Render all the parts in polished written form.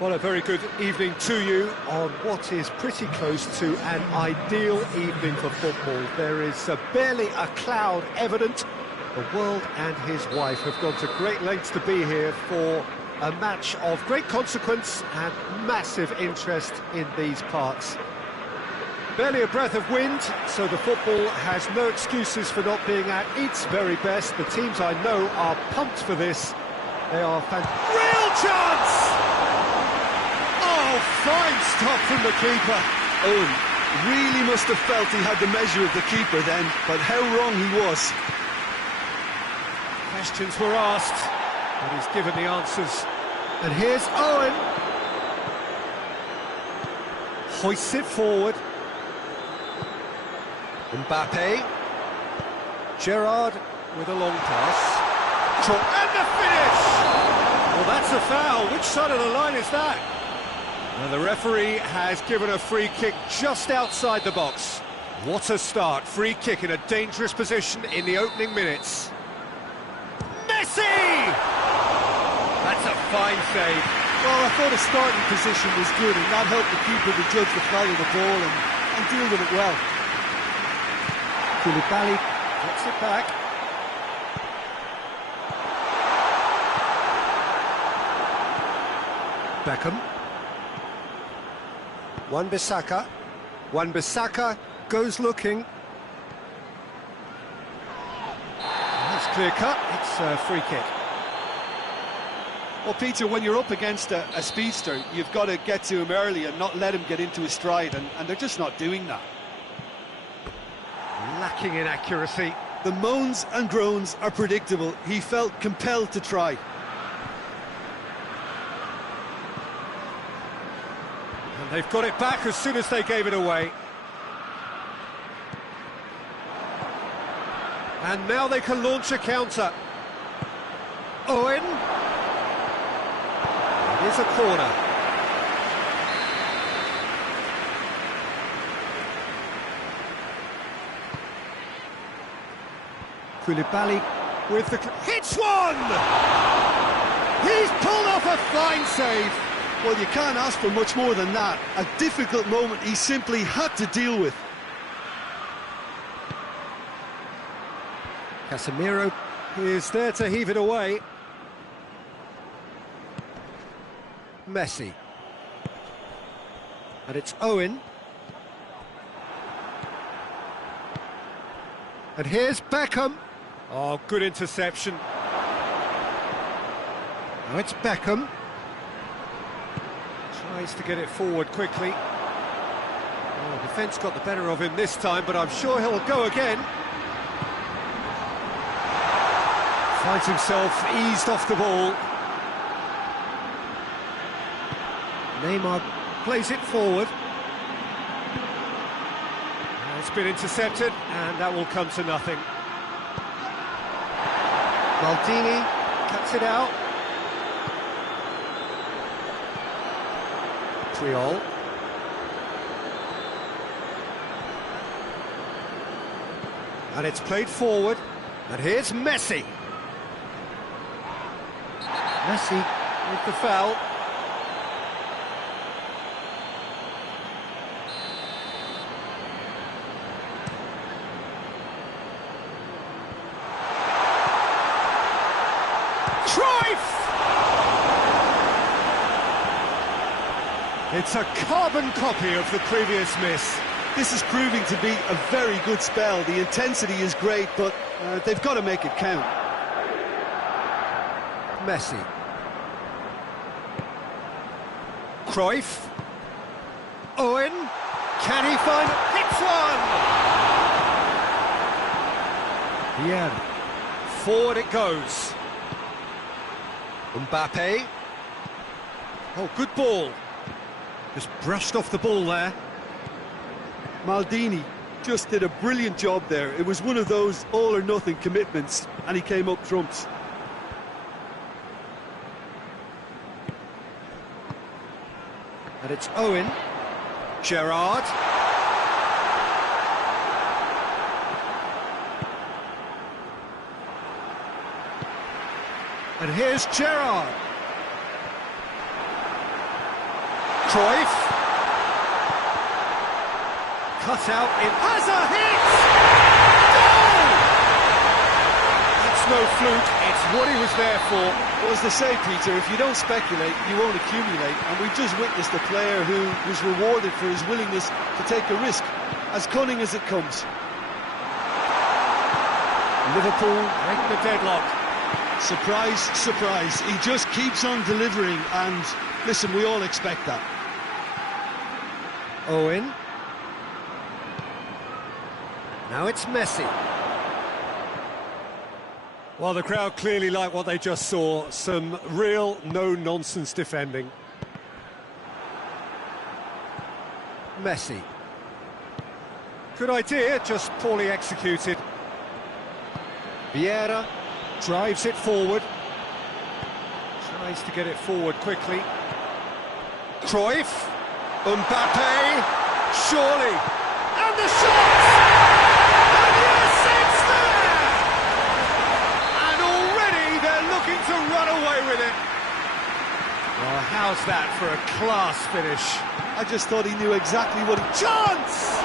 Well, a very good evening to you on what is pretty close to an ideal evening for football. There is barely a cloud evident. The world and his wife have gone to great lengths to be here for a match of great consequence and massive interest in these parts. Barely a breath of wind, so the football has no excuses for not being at its very best. The teams I know are pumped for this. They are real chance! Oh, fine stop from the keeper. Owen really must have felt he had the measure of the keeper then, but how wrong he was. Questions were asked, but he's given the answers. And here's Owen. Hoists it forward. Mbappe. Gerrard with a long pass. And the finish! Well, that's a foul. Which side of the line is that? And the referee has given a free kick just outside the box. What a start. Free kick in a dangerous position in the opening minutes. Messi! That's a fine save. Well, I thought the starting position was good, and that helped the keeper to judge the flight of the ball and deal with it well. Koulibaly gets it back. Beckham. Wan-Bissaka. Wan-Bissaka goes looking. That's clear cut. It's a free kick. Well, Peter, when you're up against a speedster, you've got to get to him early and not let him get into his stride, and they're just not doing that. Lacking in accuracy. The moans and groans are predictable. He felt compelled to try. And they've got it back as soon as they gave it away. And now they can launch a counter. Owen. It is a corner. Koulibaly with the... hits one! He's pulled off a fine save. Well, you can't ask for much more than that. A difficult moment he simply had to deal with. Casemiro is there to heave it away. Messi. And it's Owen. And here's Beckham. Oh, good interception. Now it's Beckham. Tries to get it forward quickly. Oh, defence got the better of him this time, but I'm sure he'll go again. Finds himself eased off the ball. Neymar plays it forward. It's been intercepted, and that will come to nothing. Maldini cuts it out. Triol. And it's played forward. And here's Messi. Messi with the foul. It's a carbon copy of the previous miss. This is proving to be a very good spell. The intensity is great, but they've got to make it count. Messi. Cruyff. Owen. Can he find... hits one! Yeah. Forward it goes. Mbappe. Oh, good ball. Just brushed off the ball there. Maldini just did a brilliant job there. It was one of those all-or-nothing commitments, and he came up trumps. And it's Owen. Gerrard. And here's Gerrard. Cruyff. Cut out in... Has a hit! Goal! That's no fluke, it's what he was there for. Well, as they say, Peter, if you don't speculate, you won't accumulate. And we've just witnessed a player who was rewarded for his willingness to take a risk, as cunning as it comes. Liverpool break the deadlock. Surprise, surprise. He just keeps on delivering, and listen, we all expect that. Owen. Now it's Messi. Well, the crowd clearly like what they just saw. Some real no-nonsense defending. Messi. Good idea, just poorly executed. Vieira drives it forward. Tries to get it forward quickly. Cruyff. Mbappe. Surely. And the shot! And yes, it's there! And already they're looking to run away with it. Well, how's that for a class finish? I just thought he knew exactly what he... Chance!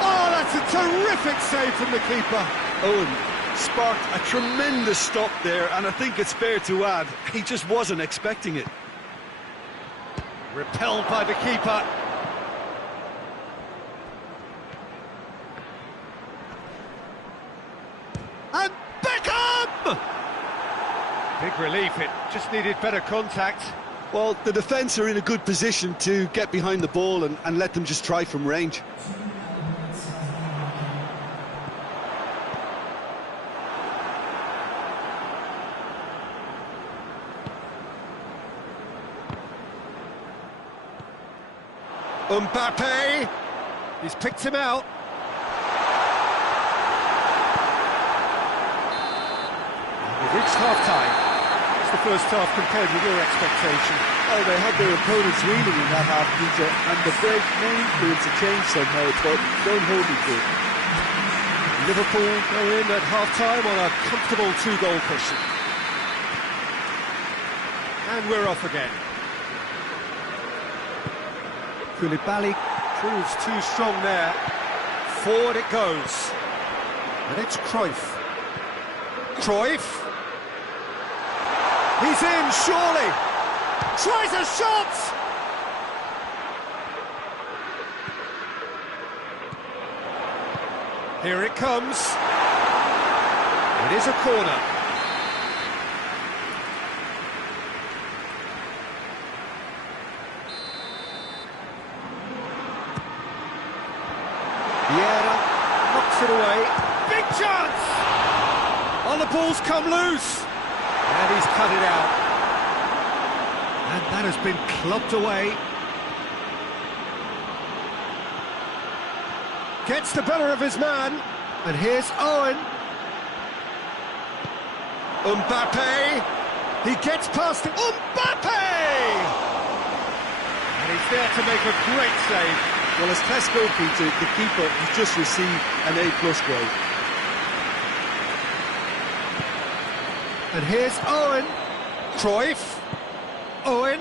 Oh, that's a terrific save from the keeper. Owen sparked a tremendous stop there, and I think it's fair to add, he just wasn't expecting it. Repelled by the keeper. And Beckham! Big relief, it just needed better contact. Well, the defence are in a good position to get behind the ball and let them just try from range. Mbappe, he's picked him out. We've reached half-time. What's the first half compared with your expectation? Oh, they had their opponents reeling in that half, Peter, and the break may influence a change somehow, but don't hold me to it. Liverpool go in at half-time on a comfortable two-goal cushion. And we're off again. Koulibaly proves too strong there. Forward it goes. And it's Cruyff. Cruyff. He's in, surely. Tries a shot! Here it comes. It is a corner. Vieira knocks it away. Big chance! Oh, the ball's come loose. And he's cut it out. And that has been clubbed away. Gets the better of his man. And here's Owen. Mbappe. He gets past it. Mbappe! And he's there to make a great save. Well, as tests go, Peter, the keeper has just received an A+ grade. And here's Owen. Cruyff. Owen.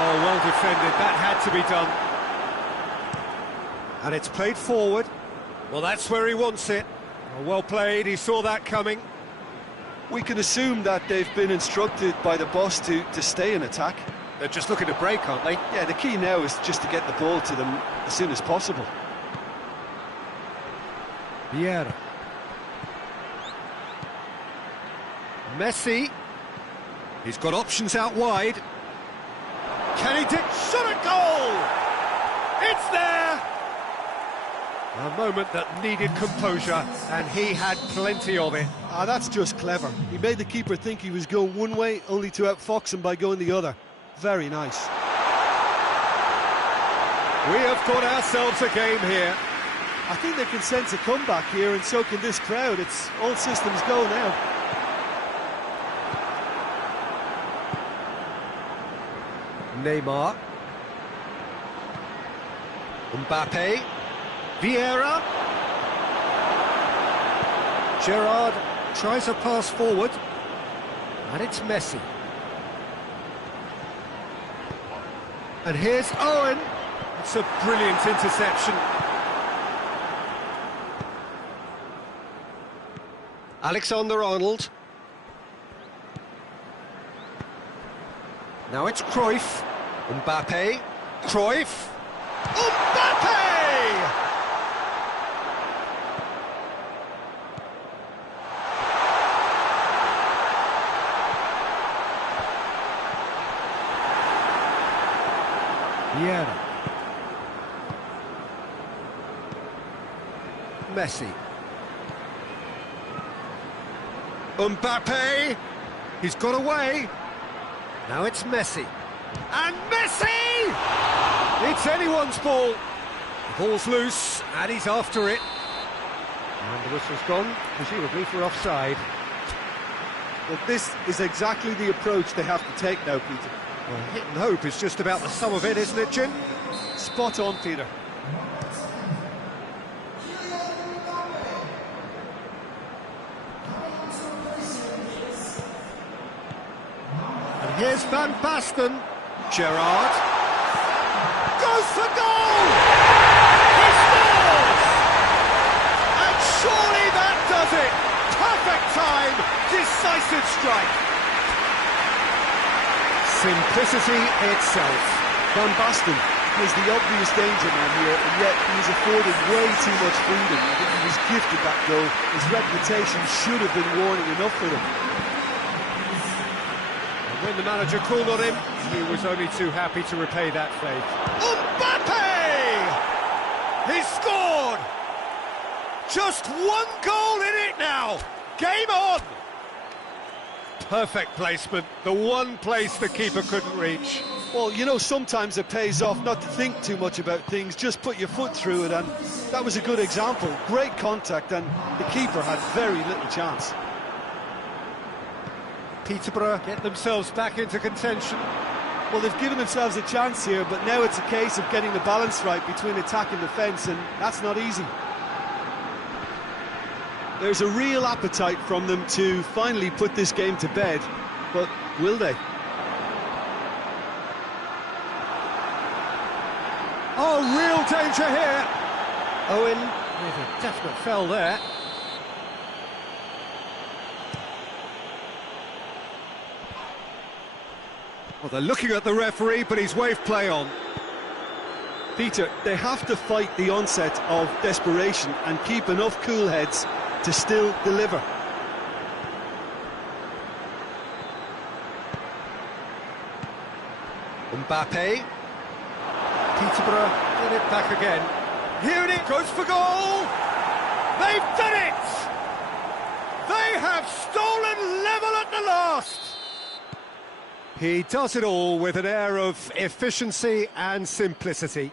Oh, well defended. That had to be done. And it's played forward. Well, that's where he wants it. Well played. He saw that coming. We can assume that they've been instructed by the boss to stay in attack. They're just looking to break, aren't they? Yeah, the key now is just to get the ball to them as soon as possible. Vieira. Messi. He's got options out wide. Can he shot a goal! It's there! A moment that needed composure, and he had plenty of it. Ah, that's just clever. He made the keeper think he was going one way, only to outfox him by going the other. Very nice. We have got ourselves a game here. I think they can sense a comeback here, and so can this crowd. It's all systems go now. Neymar. Mbappe. Vieira. Gerrard tries a pass forward. And it's Messi. And here's Owen. It's a brilliant interception. Alexander-Arnold. Now it's Cruyff. Mbappe. Cruyff. Mbappe! Vieira. Messi. Mbappe! He's got away. Now it's Messi. And Messi! It's anyone's ball. The ball's loose, and he's after it. And the whistle's gone, presumably for offside. Well, this is exactly the approach they have to take now, Peter. Well, hit and hope is just about the sum of it, isn't it, Jim? Spot on, Peter. And here's Van Basten. Gerrard. Goes for goal! He scores! And surely that does it! Perfect time, decisive strike. Simplicity itself. Van Basten is the obvious danger man here, and yet he was afforded way too much freedom. I think he was gifted that goal. His reputation should have been warning enough for him. And when the manager called on him, he was only too happy to repay that faith. Mbappe! He scored! Just one goal in it now! Game on! Perfect placement, the one place the keeper couldn't reach. Well, you know, sometimes it pays off not to think too much about things, just put your foot through it, and that was a good example. Great contact, and the keeper had very little chance. Peterborough get themselves back into contention. Well, they've given themselves a chance here, but now it's a case of getting the balance right between attack and defence, and that's not easy. There's a real appetite from them to finally put this game to bed, but will they? Oh, real danger here. Owen with a definite foul there. Well, they're looking at the referee, but he's waved play on. Peter, they have to fight the onset of desperation and keep enough cool heads to still deliver. Mbappe. Peterborough get it back again. Here it goes for goal! They've done it! They have stolen level at the last! He does it all with an air of efficiency and simplicity.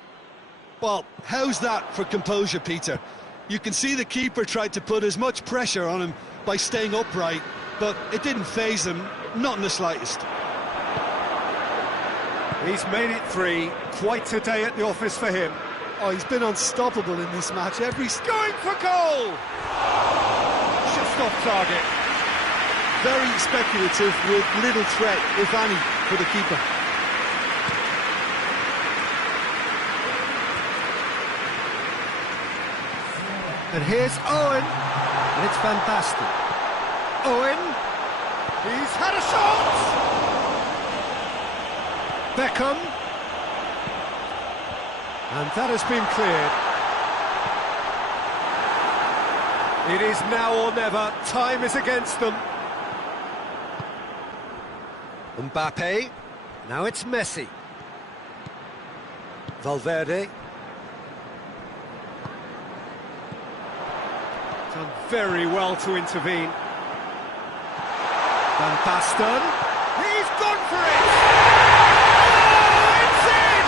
Well, how's that for composure, Peter? You can see the keeper tried to put as much pressure on him by staying upright, but it didn't faze him, not in the slightest. He's made it 3, quite a day at the office for him. Oh, he's been unstoppable in this match. Going for goal! Just off target. Very speculative with little threat, if any, for the keeper. And here's Owen, and it's Van Basten. Owen, he's had a shot! Beckham. And that has been cleared. It is now or never, time is against them. Mbappe, now it's Messi. Valverde. Done very well to intervene. Van Basten, he's gone for it! Oh, it's in!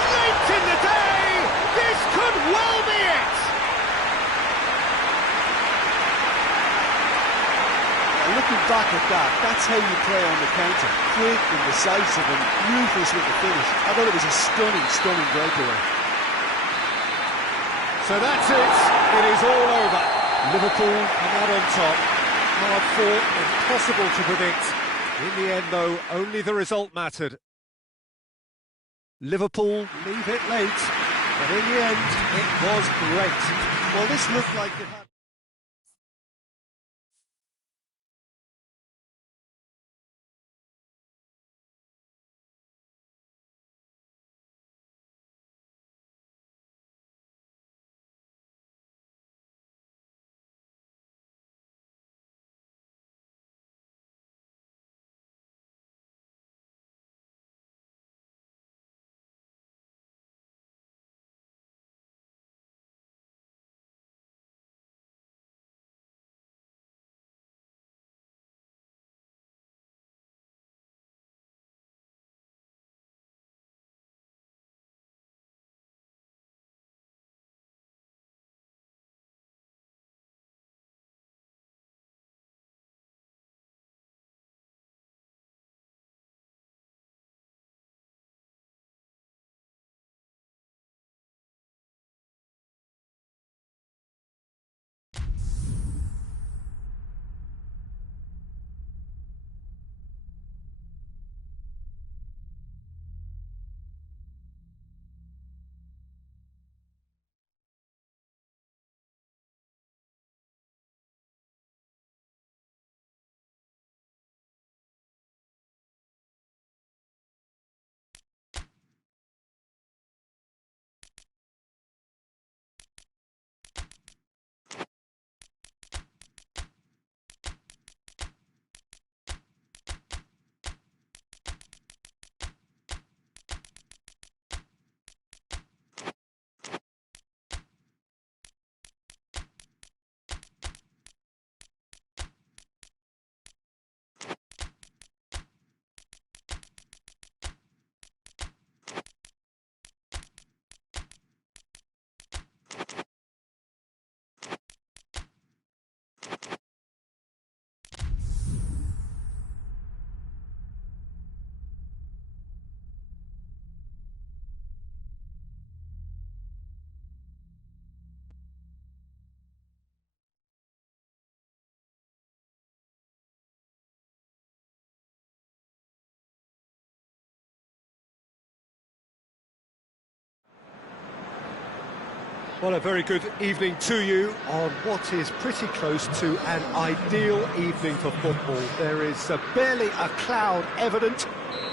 Late in the day, this could well be it! Looking back at that, that's how you play on the counter. Quick and decisive and ruthless with the finish. I thought it was a stunning, stunning breakaway. So that's it. It is all over. Liverpool come out on top. Hard fought, impossible to predict. In the end, though, only the result mattered. Liverpool leave it late, but in the end, it was great. Well, this looked like it had... Well, a very good evening to you on what is pretty close to an ideal evening for football. There is barely a cloud evident.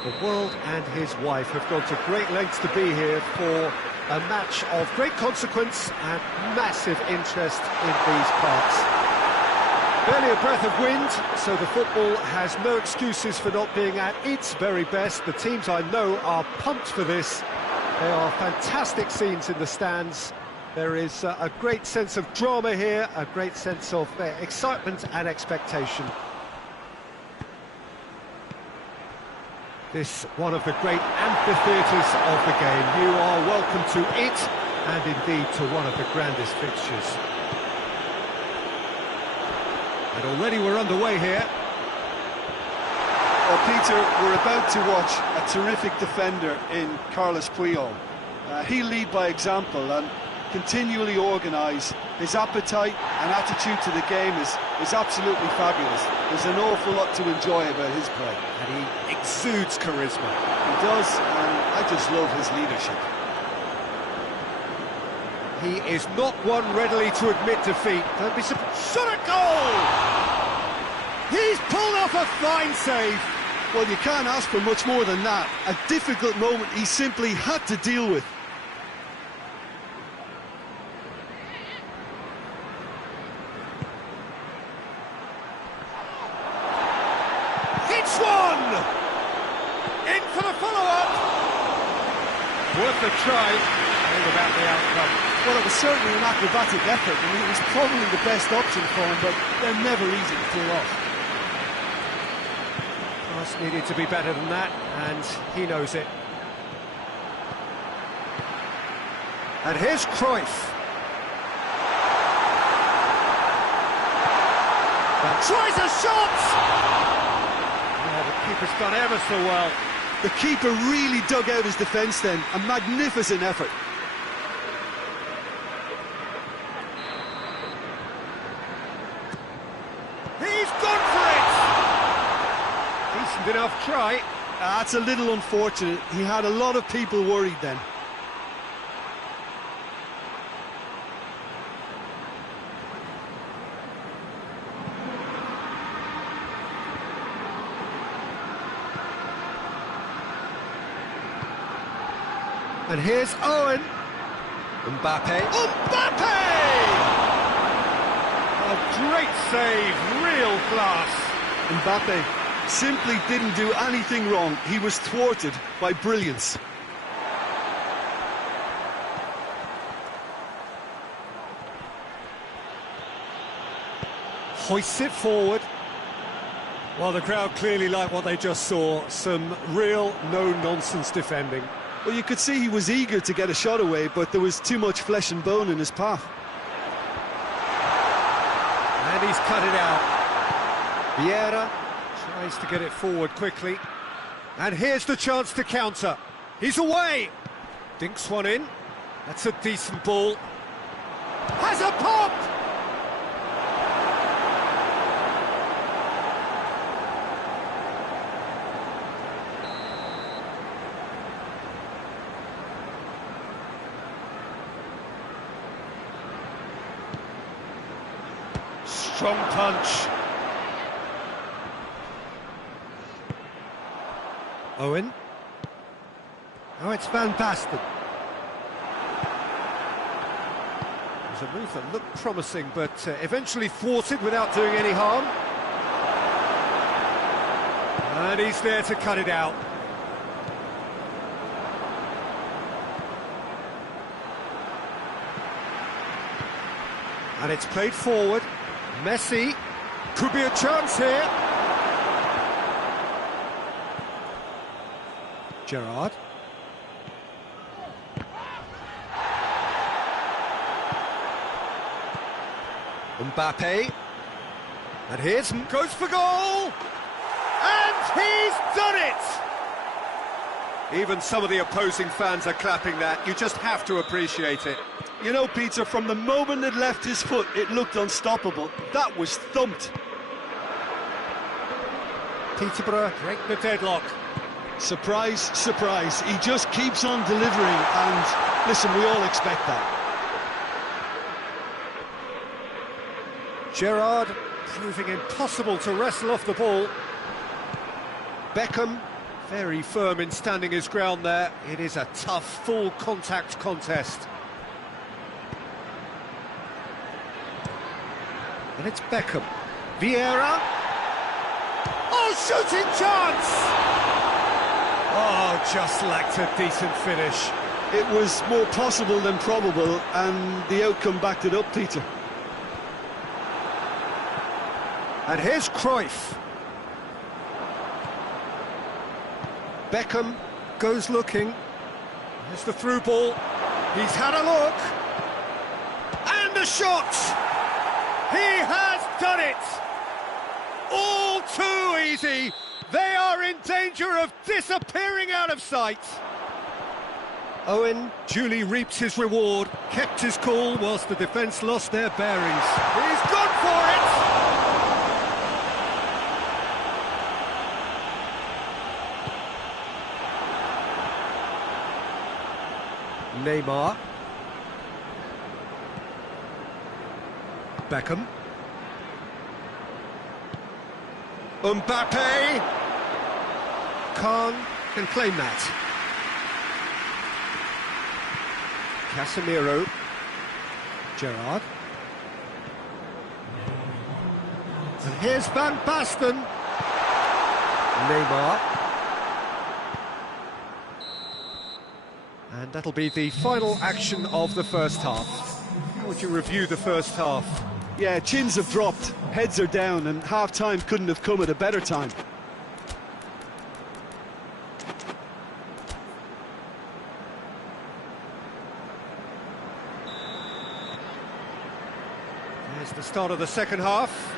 The world and his wife have gone to great lengths to be here for a match of great consequence and massive interest in these parts. Barely a breath of wind, so the football has no excuses for not being at its very best. The teams I know are pumped for this. There are fantastic scenes in the stands. There is a great sense of drama here, a great sense of excitement and expectation. This one of the great amphitheatres of the game. You are welcome to it, and indeed to one of the grandest fixtures. And already we're underway here. Well, Peter, we're about to watch a terrific defender in Carlos Puyol. He'll lead by example and continually organise. His appetite and attitude to the game is absolutely fabulous. There's an awful lot to enjoy about his play. And he exudes charisma. He does, and I just love his leadership. He is not one readily to admit defeat. Don't be surprised. Shot at goal! He's pulled off a fine save. Well, you can't ask for much more than that. A difficult moment he simply had to deal with. It's one! In for the follow-up! Worth a try. All about the outcome. Well, it was certainly an acrobatic effort, and it was probably the best option for him, but they're never easy to pull off. Pass needed to be better than that, and he knows it. And here's Cruyff. Tries a shot! Oh, the keeper's done ever so well. The keeper really dug out his defence then. A magnificent effort. He's gone for it! Decent enough try. That's a little unfortunate. He had a lot of people worried then. And here's Owen. Mbappe. Mbappe! A great save, real class. Mbappe simply didn't do anything wrong. He was thwarted by brilliance. Hoists it forward. Well, the crowd clearly like what they just saw. Some real no-nonsense defending. Well, you could see he was eager to get a shot away, but there was too much flesh and bone in his path. And he's cut it out. Vieira tries to get it forward quickly. And here's the chance to counter. He's away. Dinks one in. That's a decent ball. Has a pop! Strong punch. Owen. Oh, it's Van Basten. It was a move that looked promising, but eventually thwarted without doing any harm. And he's there to cut it out. And it's played forward. Messi, could be a chance here. Gerrard. Mbappe. And here's, goes for goal! And he's done it! Even some of the opposing fans are clapping that. You just have to appreciate it. You know, Peter, from the moment it left his foot, it looked unstoppable. That was thumped. Peterborough break the deadlock. Surprise, surprise. He just keeps on delivering, and listen, we all expect that. Gerrard proving impossible to wrestle off the ball. Beckham very firm in standing his ground there. It is a tough, full contact contest. And it's Beckham. Vieira. Oh, shooting chance! Oh, just lacked a decent finish. It was more possible than probable, and the outcome backed it up, Peter. And here's Cruyff. Beckham goes looking. There's the through ball. He's had a look. And a shot! He has done it! All too easy. They are in danger of disappearing out of sight. Owen duly reaps his reward, kept his cool whilst the defence lost their bearings. He's gone for it! Neymar. Beckham. Mbappe. Khan can claim that. Casemiro. Gerrard. And here's Van Basten. Neymar. And that'll be the final action of the first half. How would you review the first half? Yeah, chins have dropped, heads are down, and half-time couldn't have come at a better time. There's the start of the second half.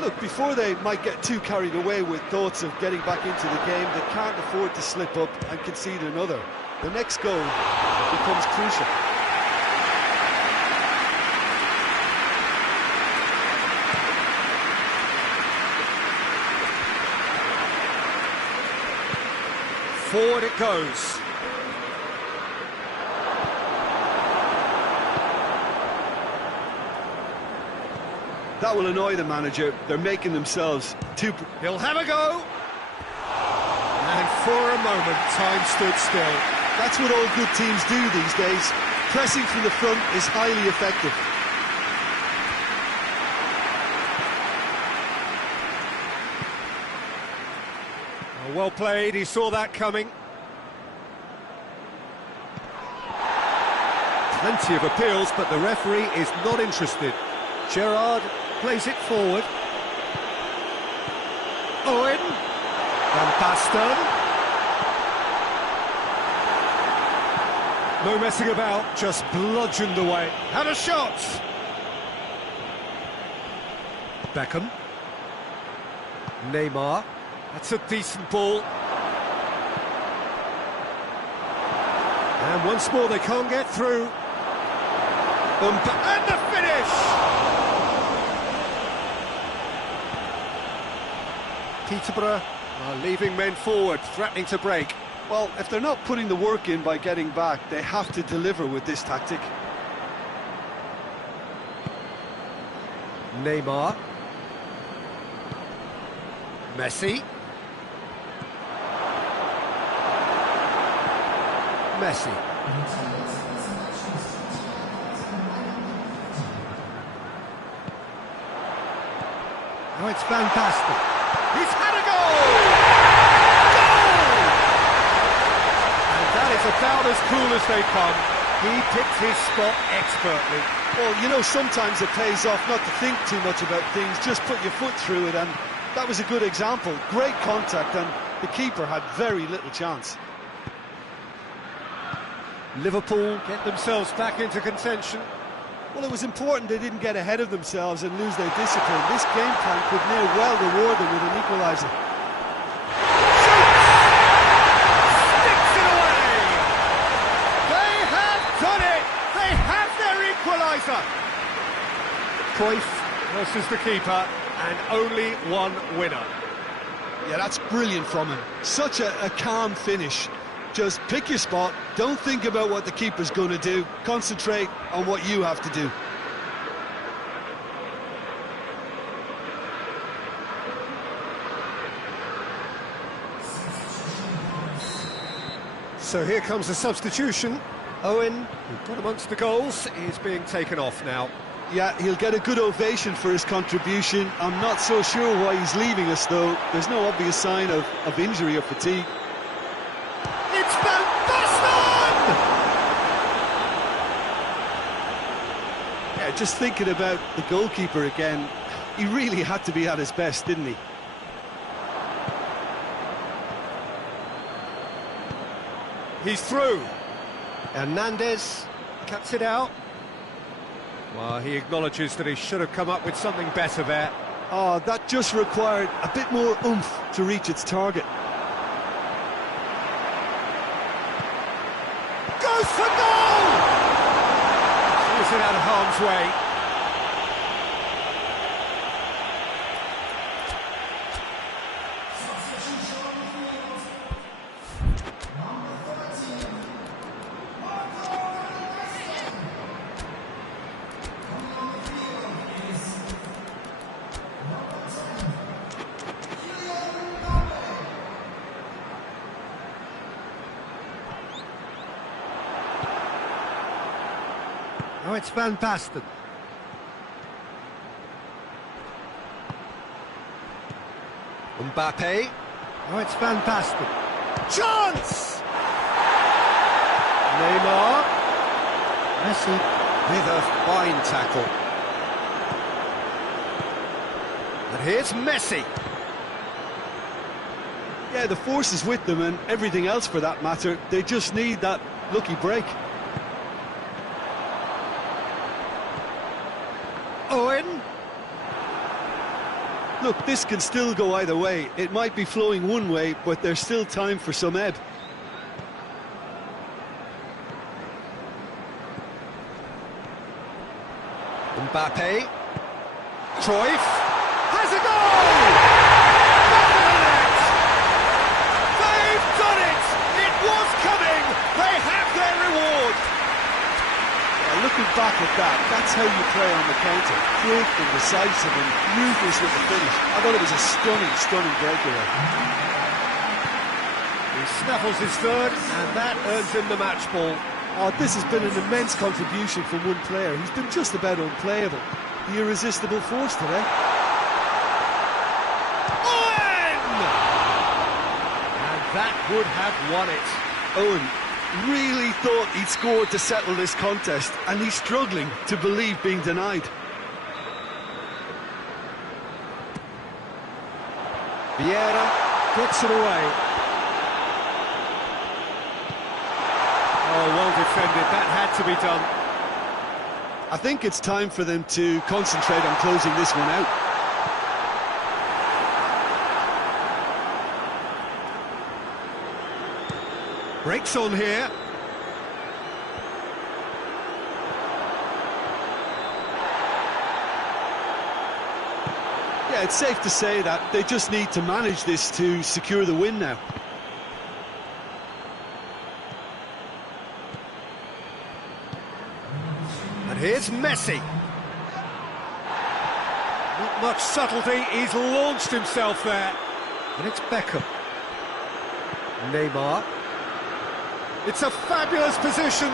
Look, before they might get too carried away with thoughts of getting back into the game, they can't afford to slip up and concede another. The next goal becomes crucial. Forward it goes. That will annoy the manager. They're making themselves too... He'll have a go. And for a moment, time stood still. That's what all good teams do these days. Pressing from the front is highly effective. Oh, well played, he saw that coming. Plenty of appeals, but the referee is not interested. Gerrard plays it forward. Owen. Van Basten. No messing about, just bludgeoned away. Had a shot! Beckham. Neymar. That's a decent ball. And once more they can't get through. And the finish! Peterborough are leaving men forward, threatening to break. Well, if they're not putting the work in by getting back, they have to deliver with this tactic. Neymar. Messi. Messi. Oh, it's fantastic. He's had a goal! Goal! And that is about as cool as they come. He picked his spot expertly. Well, you know, sometimes it pays off not to think too much about things, just put your foot through it, and that was a good example. Great contact, and the keeper had very little chance. Liverpool get themselves back into contention. Well, it was important they didn't get ahead of themselves and lose their discipline. This game plan could near well reward them with an equaliser. Sticks it away! They have done it! They have their equaliser! Cruyff versus the keeper, and only one winner. Yeah, that's brilliant from him. Such a calm finish. Just pick your spot, don't think about what the keeper's going to do, concentrate on what you have to do. So here comes a substitution. Owen, who got amongst the goals, is being taken off now. Yeah, he'll get a good ovation for his contribution. I'm not so sure why he's leaving us, though. There's no obvious sign of injury or fatigue. It's Van Basten! Yeah, just thinking about the goalkeeper again, he really had to be at his best, didn't he? He's through. Hernandez cuts it out. Well, he acknowledges that he should have come up with something better there. Oh, that just required a bit more oomph to reach its target. Goes for goal! Pulls it out of harm's way. Oh, it's Van Basten. Mbappe. Oh, it's Van Basten. Chance! Neymar. Messi with a fine tackle. And here's Messi. Yeah, the force is with them, and everything else for that matter. They just need that lucky break. Owen. Look, this can still go either way. It might be flowing one way, but there's still time for some ebb. Mbappe. Cruyff has a goal! Back of the net! They've done it! looking back at that, that's how you play on the counter. Quick and decisive and ruthless with the finish. I thought it was a stunning breakaway. He snaffles his third, and that earns him the match ball. Oh, this has been an immense contribution from one player. He's been just about unplayable. The irresistible force today. And that would have won it. Owen really thought he'd scored to settle this contest, and he's struggling to believe being denied. Vieira gets it away. Oh, well defended, that had to be done. I think it's time for them to concentrate on closing this one out. Breaks on here. Yeah, it's safe to say that they just need to manage this to secure the win now. And here's Messi. Not much subtlety, he's launched himself there. And it's Beckham. Neymar. It's a fabulous position.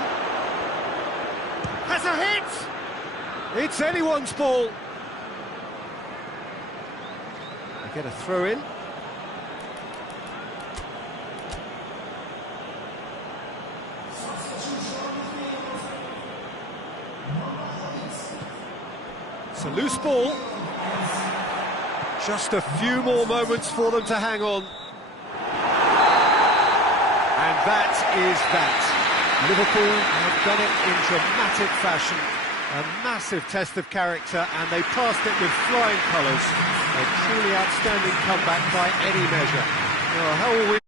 Has a hit! It's anyone's ball. They get a throw in. It's a loose ball. Just a few more moments for them to hang on. And that is that. Liverpool have done it in dramatic fashion. A massive test of character, and they passed it with flying colours. A truly outstanding comeback by any measure. Well, how will we...